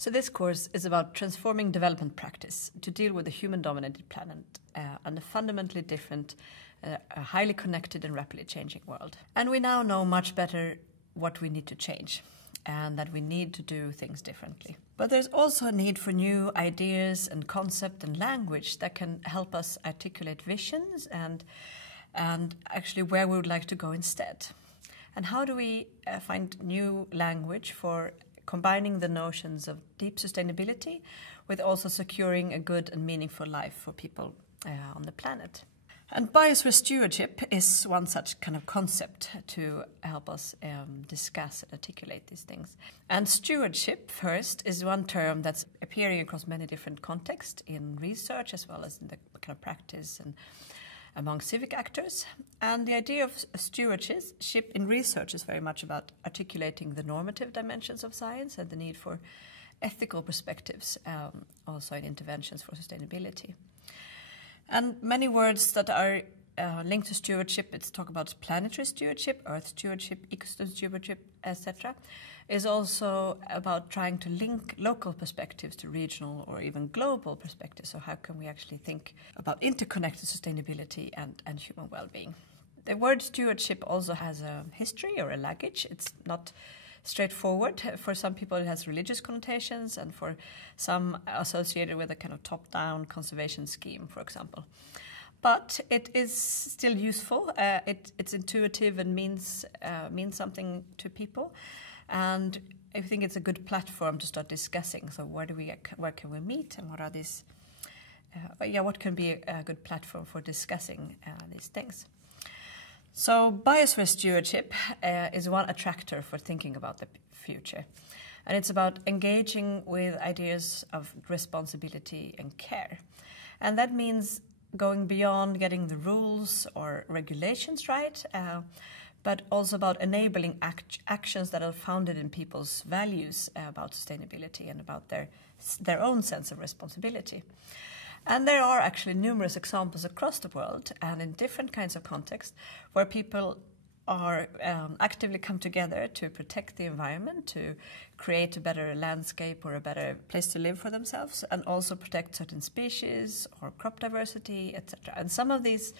So this course is about transforming development practice to deal with a human-dominated planet and a fundamentally different, highly connected and rapidly changing world. And we now know much better what we need to change and that we need to do things differently. But there's also a need for new ideas and concept and language that can help us articulate visions and actually where we would like to go instead. And how do we find new language for combining the notions of deep sustainability with also securing a good and meaningful life for people on the planet? And biosphere stewardship is one such kind of concept to help us discuss and articulate these things. And stewardship, first, is one term that's appearing across many different contexts in research as well as in the kind of practice and among civic actors. And the idea of stewardship in research is very much about articulating the normative dimensions of science and the need for ethical perspectives, also in interventions for sustainability. And many words that are linked to stewardship, it's talk about planetary stewardship, earth stewardship, ecosystem stewardship, etc., is also about trying to link local perspectives to regional or even global perspectives. So how can we actually think about interconnected sustainability and human well-being? The word stewardship also has a history or a luggage. It's not straightforward. For some people it has religious connotations, and for some associated with a kind of top-down conservation scheme, for example. But it is still useful. It's intuitive and means something to people. And I think it's a good platform to start discussing. So where can we meet, and what are these? What can be a good platform for discussing these things? So biosphere stewardship is one attractor for thinking about the future, and it's about engaging with ideas of responsibility and care, and that means going beyond getting the rules or regulations right. But also about enabling actions that are founded in people's values about sustainability and about their own sense of responsibility. And there are actually numerous examples across the world and in different kinds of contexts where people are actively come together to protect the environment, to create a better landscape or a better place to live for themselves, and also protect certain species or crop diversity, etc. And some of these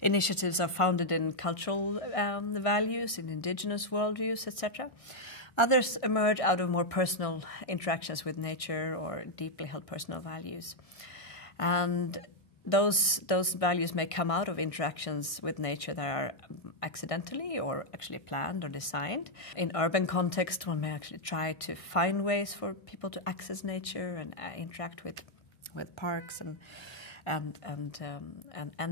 initiatives are founded in cultural values, in indigenous worldviews, etc. Others emerge out of more personal interactions with nature or deeply held personal values. And those values may come out of interactions with nature that are accidentally or actually planned or designed. In urban context, one may actually try to find ways for people to access nature and interact with parks and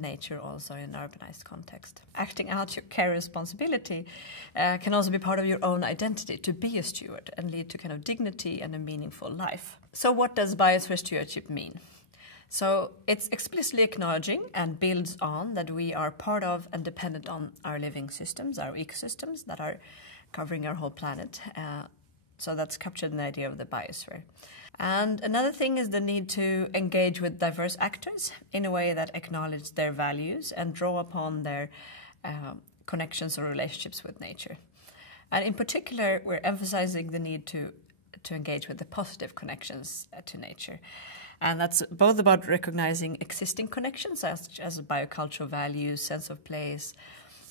nature also in urbanized context. Acting out your care responsibility can also be part of your own identity to be a steward and lead to kind of dignity and a meaningful life. So what does biosphere stewardship mean? So it's explicitly acknowledging and builds on that we are part of and dependent on our living systems, our ecosystems that are covering our whole planet. So that's captured in the idea of the biosphere. And another thing is the need to engage with diverse actors in a way that acknowledge their values and draw upon their connections or relationships with nature. And in particular, we're emphasizing the need to engage with the positive connections to nature. And that's both about recognizing existing connections such as biocultural values, sense of place,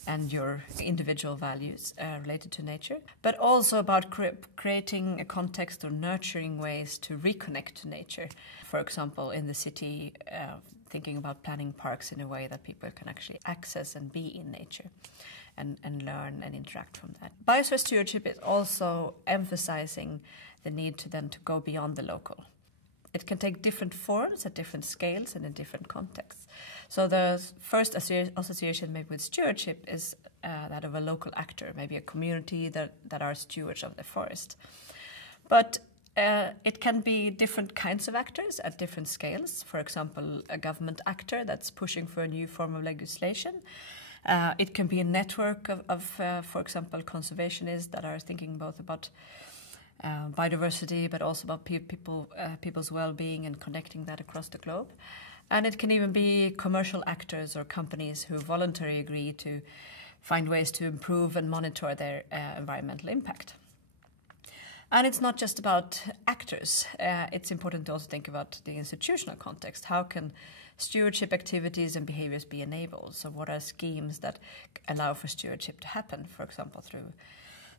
and your individual values related to nature, but also about creating a context or nurturing ways to reconnect to nature. For example, in the city, thinking about planning parks in a way that people can actually access and be in nature and learn and interact from that. Biosphere stewardship is also emphasizing the need to go beyond the local. It can take different forms at different scales and in different contexts. So the first association made with stewardship is that of a local actor, maybe a community that are stewards of the forest. But it can be different kinds of actors at different scales. For example, a government actor that's pushing for a new form of legislation. It can be a network of for example, conservationists that are thinking both about biodiversity, but also about people's well-being and connecting that across the globe. And it can even be commercial actors or companies who voluntarily agree to find ways to improve and monitor their environmental impact. And it's not just about actors. It's important to also think about the institutional context. How can stewardship activities and behaviors be enabled? So what are schemes that allow for stewardship to happen, for example, through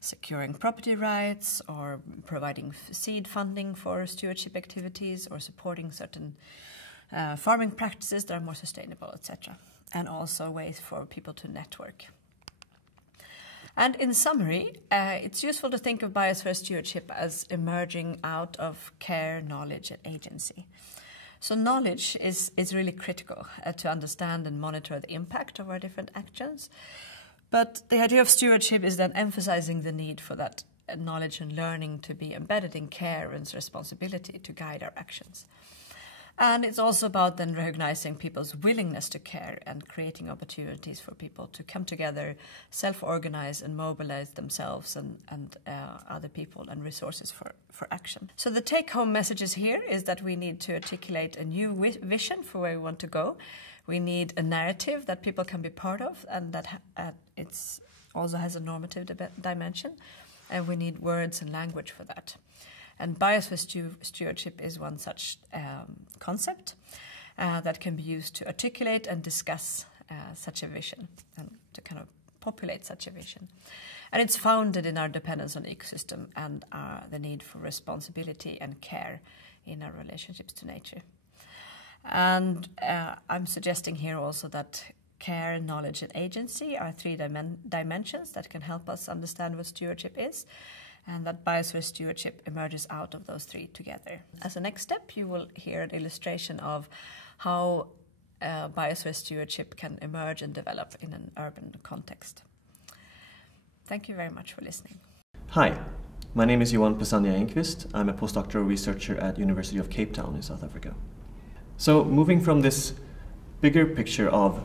securing property rights or providing seed funding for stewardship activities or supporting certain farming practices that are more sustainable, etc. And also ways for people to network. And in summary, it's useful to think of biosphere stewardship as emerging out of care, knowledge, and agency. So knowledge is really critical to understand and monitor the impact of our different actions. But the idea of stewardship is then emphasizing the need for that knowledge and learning to be embedded in care and responsibility to guide our actions. And it's also about then recognizing people's willingness to care and creating opportunities for people to come together, self-organize and mobilize themselves and other people and resources for action. So the take-home messages here is that we need to articulate a new vision for where we want to go. We need a narrative that people can be part of and that it's also has a normative dimension. And we need words and language for that. And biosphere stewardship is one such concept that can be used to articulate and discuss such a vision and to kind of populate such a vision. And it's founded in our dependence on the ecosystem and the need for responsibility and care in our relationships to nature. And I'm suggesting here also that care, knowledge, and agency are three dimensions that can help us understand what stewardship is, and that biosphere stewardship emerges out of those three together. As a next step, you will hear an illustration of how biosphere stewardship can emerge and develop in an urban context. Thank you very much for listening. Hi, my name is Johan Pesanja Enquist. I'm a postdoctoral researcher at University of Cape Town in South Africa. So moving from this bigger picture of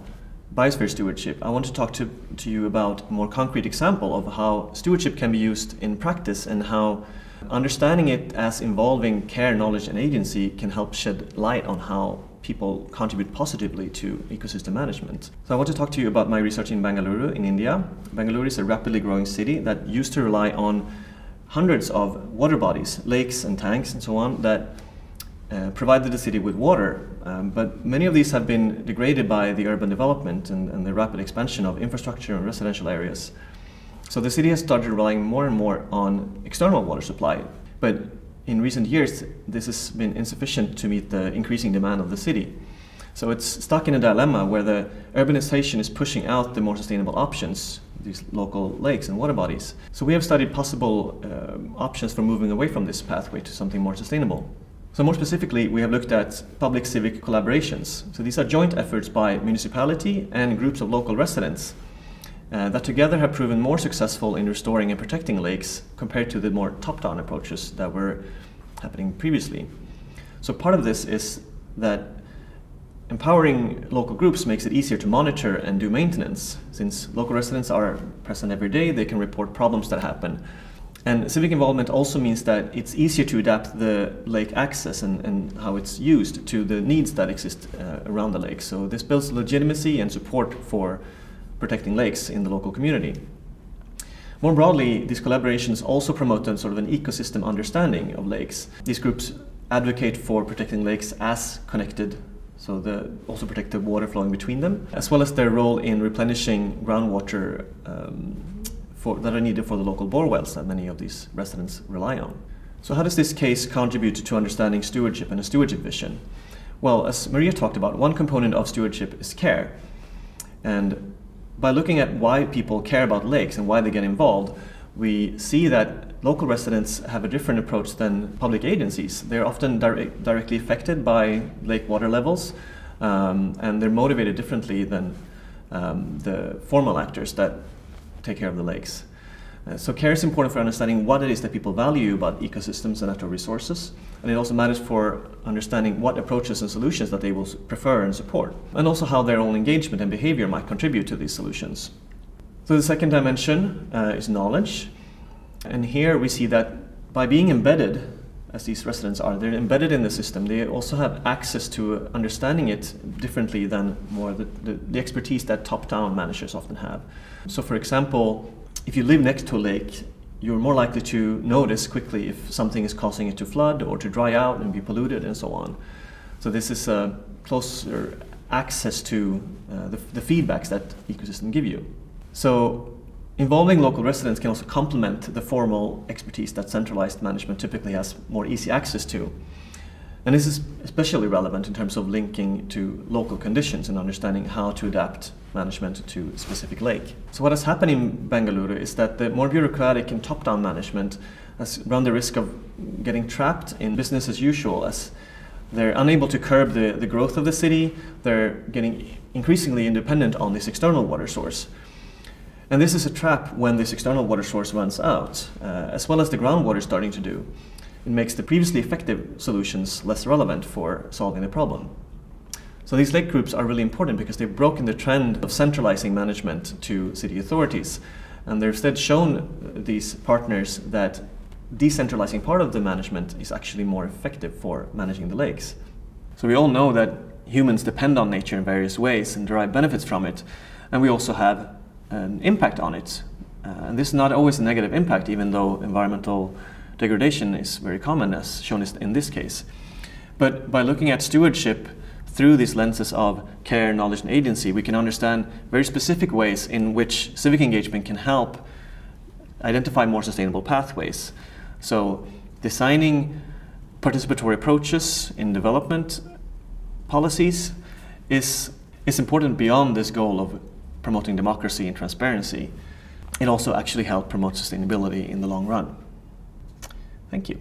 biosphere stewardship, I want to talk to you about a more concrete example of how stewardship can be used in practice and how understanding it as involving care, knowledge, and agency can help shed light on how people contribute positively to ecosystem management. So I want to talk to you about my research in Bengaluru in India. Bengaluru is a rapidly growing city that used to rely on hundreds of water bodies, lakes and tanks and so on, that provided the city with water, but many of these have been degraded by the urban development and the rapid expansion of infrastructure and residential areas. So the city has started relying more and more on external water supply, but in recent years this has been insufficient to meet the increasing demand of the city. So it's stuck in a dilemma where the urbanization is pushing out the more sustainable options, these local lakes and water bodies. So we have studied possible options for moving away from this pathway to something more sustainable. So more specifically, we have looked at public-civic collaborations. So these are joint efforts by municipality and groups of local residents that together have proven more successful in restoring and protecting lakes compared to the more top-down approaches that were happening previously. So part of this is that empowering local groups makes it easier to monitor and do maintenance. Since local residents are present every day, they can report problems that happen. And civic involvement also means that it's easier to adapt the lake access and how it's used to the needs that exist around the lake. So this builds legitimacy and support for protecting lakes in the local community. More broadly, these collaborations also promote a sort of an ecosystem understanding of lakes. These groups advocate for protecting lakes as connected, so also protect the water flowing between them, as well as their role in replenishing groundwater that are needed for the local bore wells that many of these residents rely on. So how does this case contribute to understanding stewardship and a stewardship vision? Well, as Maria talked about, one component of stewardship is care. And by looking at why people care about lakes and why they get involved, we see that local residents have a different approach than public agencies. They're often directly affected by lake water levels, and they're motivated differently than the formal actors that take care of the lakes. So care is important for understanding what it is that people value about ecosystems and natural resources, and it also matters for understanding what approaches and solutions that they will prefer and support, and also how their own engagement and behavior might contribute to these solutions. So the second dimension is knowledge, and here we see that by being embedded, as these residents are, they're embedded in the system, they also have access to understanding it differently than more the expertise that top-down managers often have. So for example, if you live next to a lake, you're more likely to notice quickly if something is causing it to flood or to dry out and be polluted and so on. So this is a closer access to the feedbacks that ecosystem give you. So involving local residents can also complement the formal expertise that centralized management typically has more easy access to. And this is especially relevant in terms of linking to local conditions and understanding how to adapt management to a specific lake. So what has happened in Bengaluru is that the more bureaucratic and top-down management has run the risk of getting trapped in business as usual, as they're unable to curb the growth of the city. They're getting increasingly independent on this external water source. And this is a trap when this external water source runs out, as well as the groundwater starting to do. It makes the previously effective solutions less relevant for solving the problem. So these lake groups are really important because they've broken the trend of centralizing management to city authorities. And they've instead shown these partners that decentralizing part of the management is actually more effective for managing the lakes. So we all know that humans depend on nature in various ways and derive benefits from it. And we also have an impact on it. And this is not always a negative impact, even though environmental degradation is very common, as shown in this case. But by looking at stewardship through these lenses of care, knowledge, and agency, we can understand very specific ways in which civic engagement can help identify more sustainable pathways. So designing participatory approaches in development policies is important beyond this goal of promoting democracy and transparency. It also actually helps promote sustainability in the long run. Thank you.